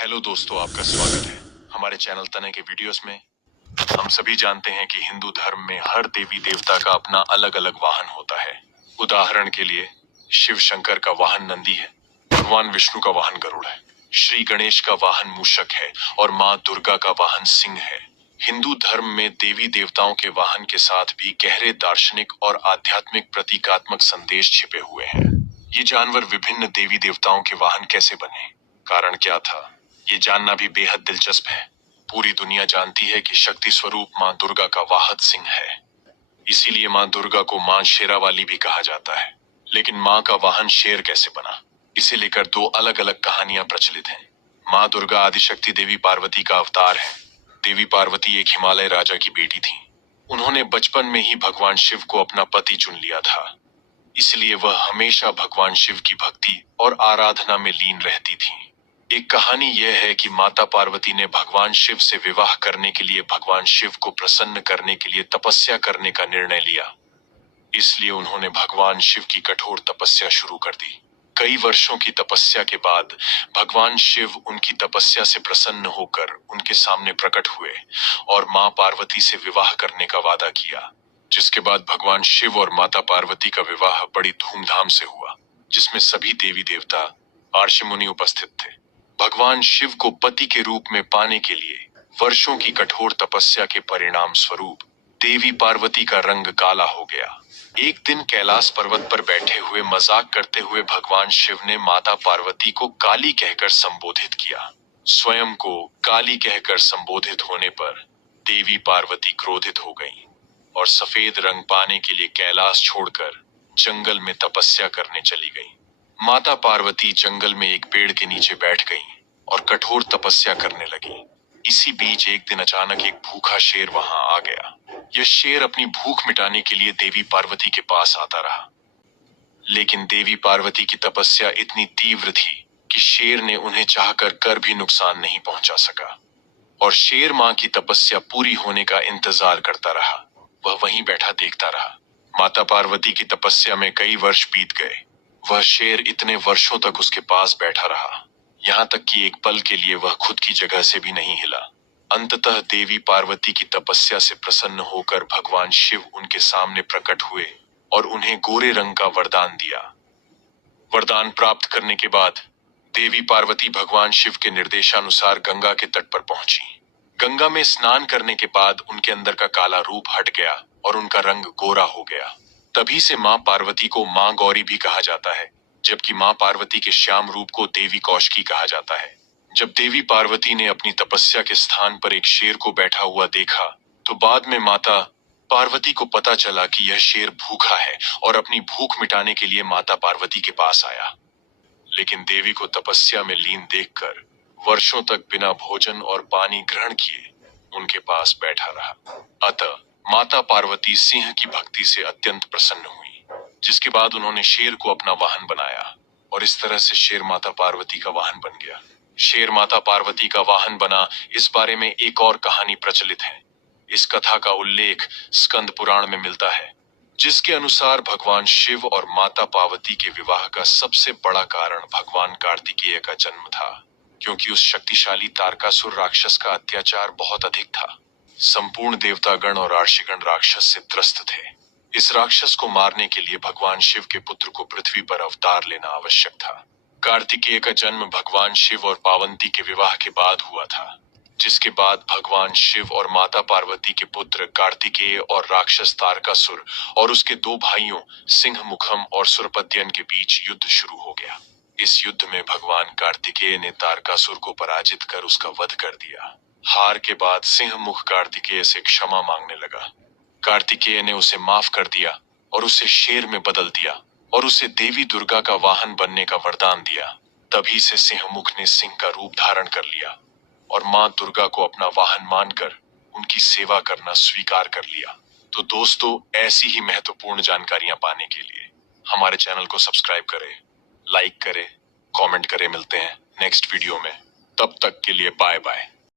Hello दोस्तों, आपका स्वागत है हमारे चैनल तने के वीडियोस में। हम सभी जानते हैं कि हिंदू धर्म में हर देवी देवता का अपना अलग अलग वाहन होता है। उदाहरण के लिए शिव शंकर का वाहन नंदी है, भगवान विष्णु का वाहन गरुड़ है, श्री गणेश का वाहन मूषक है और माँ दुर्गा का वाहन सिंह है। हिंदू धर्म में देवी देवताओं के वाहन के साथ भी गहरे दार्शनिक और आध्यात्मिक प्रतीकात्मक संदेश छिपे हुए हैं। ये जानवर विभिन्न देवी देवताओं के वाहन कैसे बने, कारण क्या था, ये जानना भी बेहद दिलचस्प है। पूरी दुनिया जानती है कि शक्ति स्वरूप माँ दुर्गा का वाहन सिंह है, इसीलिए माँ दुर्गा को माँ शेरावाली भी कहा जाता है। लेकिन माँ का वाहन शेर कैसे बना, इसे लेकर दो अलग अलग कहानियां प्रचलित हैं। माँ दुर्गा आदिशक्ति देवी पार्वती का अवतार है। देवी पार्वती एक हिमालय राजा की बेटी थी। उन्होंने बचपन में ही भगवान शिव को अपना पति चुन लिया था, इसलिए वह हमेशा भगवान शिव की भक्ति और आराधना में लीन रहती थी। एक कहानी यह है कि माता पार्वती ने भगवान शिव से विवाह करने के लिए भगवान शिव को प्रसन्न करने के लिए तपस्या करने का निर्णय लिया। इसलिए उन्होंने भगवान शिव की कठोर तपस्या शुरू कर दी। कई वर्षों की तपस्या के बाद भगवान शिव उनकी तपस्या से प्रसन्न होकर उनके सामने प्रकट हुए और माँ पार्वती से विवाह करने का वादा किया। जिसके बाद भगवान शिव और माता पार्वती का विवाह बड़ी धूमधाम से हुआ, जिसमें सभी देवी देवता ऋषि मुनि उपस्थित थे। भगवान शिव को पति के रूप में पाने के लिए वर्षों की कठोर तपस्या के परिणाम स्वरूप देवी पार्वती का रंग काला हो गया। एक दिन कैलाश पर्वत पर बैठे हुए मजाक करते हुए भगवान शिव ने माता पार्वती को काली कहकर संबोधित किया। स्वयं को काली कहकर संबोधित होने पर देवी पार्वती क्रोधित हो गईं और सफेद रंग पाने के लिए कैलाश छोड़कर जंगल में तपस्या करने चली गईं। माता पार्वती जंगल में एक पेड़ के नीचे बैठ गईं और कठोर तपस्या करने लगी। इसी बीच एक दिन अचानक एक भूखा शेर वहां आ गया। यह शेर अपनी भूख मिटाने के लिए देवी पार्वती के पास आता रहा, लेकिन देवी पार्वती की तपस्या इतनी तीव्र थी कि शेर ने उन्हें चाहकर कर भी नुकसान नहीं पहुंचा सका और शेर मां की तपस्या पूरी होने का इंतजार करता रहा। वह वहीं बैठा देखता रहा। माता पार्वती की तपस्या में कई वर्ष बीत गए। वह शेर इतने वर्षों तक उसके पास बैठा रहा, यहाँ तक कि एक पल के लिए वह खुद की जगह से भी नहीं हिला। अंततः देवी पार्वती की तपस्या से प्रसन्न होकर भगवान शिव उनके सामने प्रकट हुए और उन्हें गोरे रंग का वरदान दिया। वरदान प्राप्त करने के बाद देवी पार्वती भगवान शिव के निर्देशानुसार गंगा के तट पर पहुंची। गंगा में स्नान करने के बाद उनके अंदर का काला रूप हट गया और उनका रंग गोरा हो गया। तभी से माँ पार्वती को माँ गौरी भी कहा जाता है, जबकि माँ पार्वती के श्याम रूप को देवी कौशकी कहा जाता है। जब देवी पार्वती ने अपनी तपस्या के स्थान पर एक शेर को बैठा हुआ देखा, तो बाद में माता पार्वती को पता चला कि यह शेर भूखा है और अपनी भूख मिटाने के लिए माता पार्वती के पास आया। लेकिन देवी को तपस्या में लीन देखकर वर्षों तक बिना भोजन और पानी ग्रहण किए उनके पास बैठा रहा। अतः माता पार्वती सिंह की भक्ति से अत्यंत प्रसन्न हुई, जिसके बाद उन्होंने शेर को अपना वाहन बनाया और इस तरह से शेर माता पार्वती का वाहन बन गया। शेर माता पार्वती का वाहन बना, इस बारे में एक और कहानी प्रचलित है। इस कथा का उल्लेख स्कंद पुराण में मिलता है, जिसके अनुसार भगवान शिव और माता पार्वती के विवाह का सबसे बड़ा कारण भगवान कार्तिकेय का जन्म था, क्योंकि उस शक्तिशाली तारकासुर राक्षस का अत्याचार बहुत अधिक था। संपूर्ण देवतागण और ऋषिगण राक्षस से त्रस्त थे। इस राक्षस को मारने के लिए भगवान शिव के पुत्र को पृथ्वी पर अवतार लेना आवश्यक था। कार्तिकेय का जन्म भगवान शिव और पार्वती के विवाह के बाद हुआ था, जिसके बाद भगवान शिव और माता पार्वती के पुत्र कार्तिकेय और राक्षस तारकासुर और उसके दो भाइयों सिंहमुखम और सुरपद्यन के बीच युद्ध शुरू हो गया। इस युद्ध में भगवान कार्तिकेय ने तारकासुर को पराजित कर उसका वध कर दिया। हार के बाद सिंहमुख कार्तिकेय से क्षमा मांगने लगा। कार्तिकेय ने उसे माफ कर दिया और उसे शेर में बदल दिया और उसे देवी दुर्गा का वाहन बनने का वरदान दिया। तभी से सिंहमुख ने सिंह का रूप धारण कर लिया और माँ दुर्गा को अपना वाहन मानकर उनकी सेवा करना स्वीकार कर लिया। तो दोस्तों, ऐसी ही महत्वपूर्ण जानकारियां पाने के लिए हमारे चैनल को सब्सक्राइब करें, लाइक करें, कमेंट करें। मिलते हैं नेक्स्ट वीडियो में, तब तक के लिए बाय बाय।